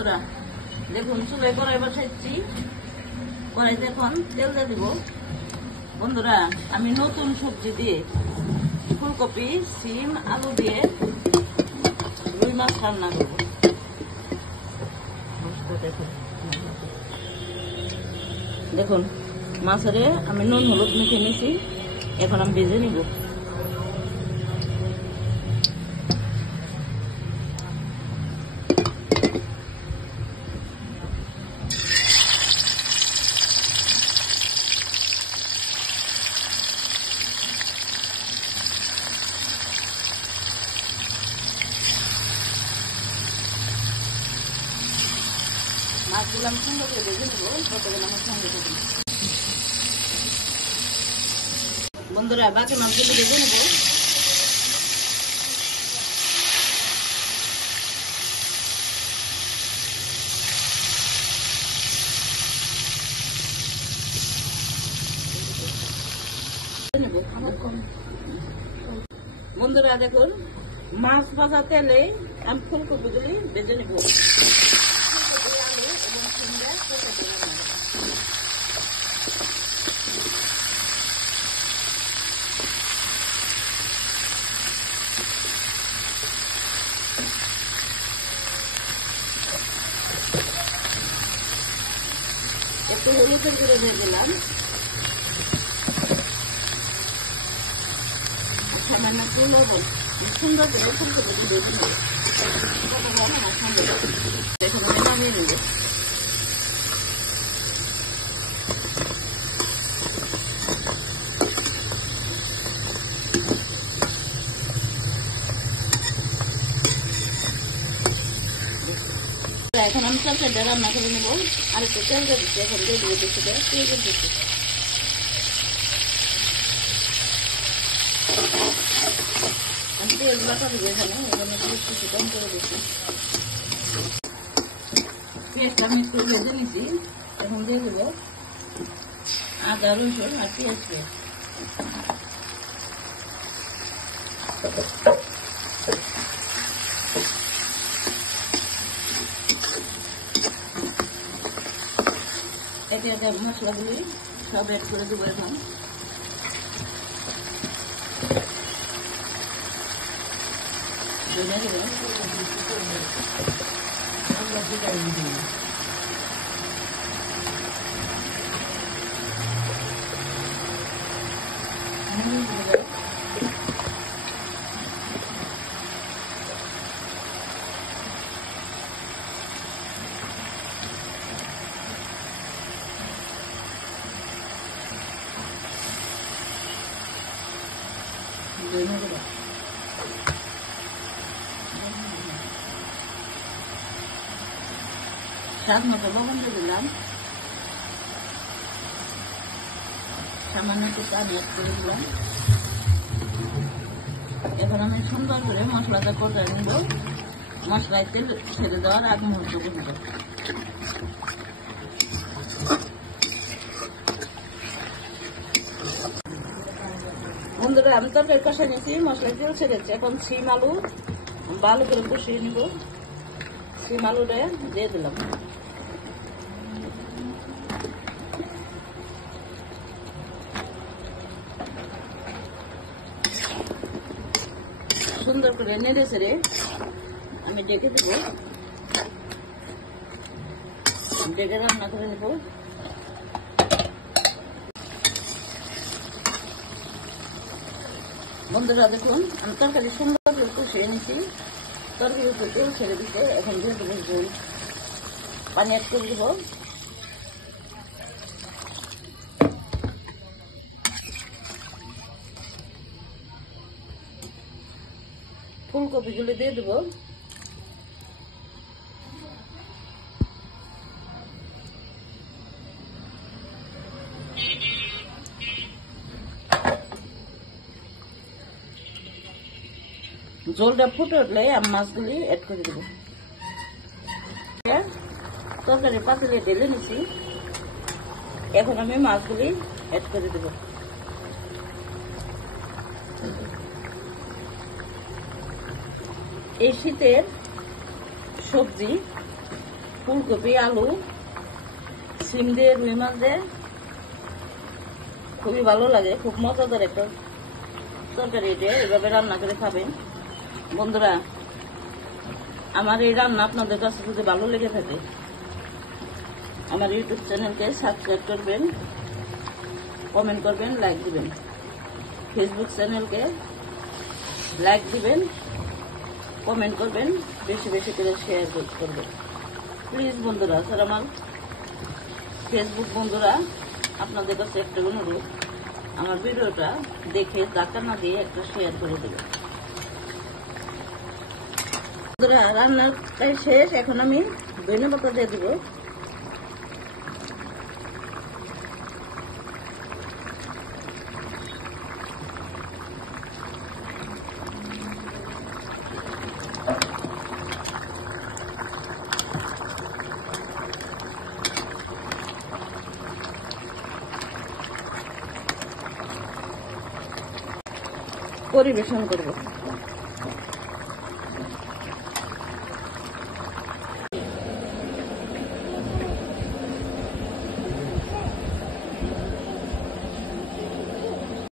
বন্ধুরা দেখুন চুলায় কড়াই বসাইছি। কড়াইতে এখন তেল দিয়ে দিব। বন্ধুরা আমি নতুন সবজি দিয়ে ফুলকপি, সিম, আলু দিয়ে রুই মাছ রান্না করবো। দেখুন মাছেরে আমি নুন হলুদ মেখে নিয়েছি, এখন আমি ভেজে নিব। মাছগুলো আমি সুন্দর করে ভেজে নেবো, ততক্ষণ আমার সঙ্গে থাকুন। বন্ধুরা বাকি মাছগুলো ভেজে নেবো। বন্ধুরা দেখুন মাছ ভাজা তেলে আমি ফুলকপিগুলি ভেজে নেবো। একটু হলুদের গুঁড়ো দিয়ে দিলাম, সামান্য একটু লবণ, সুন্দর করে ফুলকপি দিয়ে দিলাম। এখন আমি নামিয়ে নেব। এখন আমি তরকারিটা রান্না করে নেব। আর একটু তেল দিয়ে দিচ্ছি, এখন দিয়ে দিয়ে দিচ্ছি, পেঁয়াজ দিচ্ছি। আমি তেল বাটা দিব এখানে, এখানে কিছু কম করে দিচ্ছি। পেঁয়াজটা আমি একটু ভেজে নিচ্ছি, এখন দিয়ে দেবো আদা রসুন আর পেঁয়াজ পেস্ট। এতে এতে মশলাগুলি সব অ্যাড করে দেবো এখন। স্বাদ মতো লবণ দিয়ে দিলাম, সামান্য একটু পানি অ্যাড করে দিলাম। এখন আমি সুন্দর করে মশলাটা কষাই নেব। মশলায় তেল ছেড়ে দেওয়ার আগ মুহূর্ত করব। বন্ধুরা আমি তরকারি কষাই নিয়েছি, মশলায় তেল ছেড়েছি। এখন সিম আলু ভালো করে কষিয়ে নিব। সিম আলুটা দিয়ে দিলাম। সুন্দর করে নেড়ে ছেড়ে আমি ডেকে দেব, ডেকে রান্না করে নেব। বন্ধুরা দেখুন আমি তরকারি সুন্দর করে কষিয়ে নিয়েছি, তরকারি উপরে তেল ছেড়ে দিতে। এখন দিয়ে দেবো ঝোল, পানি অ্যাড করে দেবো। ফুলকপিগুলো দিয়ে দেবো। ঝোলটা ফুটে উঠলে আমি মাছগুলি অ্যাড করে দেবো। তরকারি পাতিলে ঢেলে নিচ্ছি, এখন আমি মাছগুলি অ্যাড করে দেবো। এই শীতের সবজি ফুলকপি, আলু, সিম দিয়ে রুই মাছ দিয়ে খুবই ভালো লাগে, খুব মজাদার একটা তরকারি। এটা এভাবে রান্না করে খাবেন বন্ধুরা। আমার এই রান্না আপনাদের কাছে যদি ভালো লেগে থাকে আমার ইউটিউব চ্যানেলকে সাবস্ক্রাইব করবেন, কমেন্ট করবেন, লাইক দিবেন। ফেসবুক চ্যানেলকে লাইক দিবেন, কমেন্ট করবেন, বেশি বেশি করে শেয়ার করবেন প্লিজ বন্ধুরা। স্যার আমার ফেসবুক বন্ধুরা আপনাদের কাছে একটা অনুরোধ, আমার ভিডিওটা দেখে ধাক্কা না দিয়ে একটা শেয়ার করে দেবেন বন্ধুরা। রান্নাটাই শেষ, এখন আমি ধনেপাতা দিয়ে দিব। পরিবেশন করব।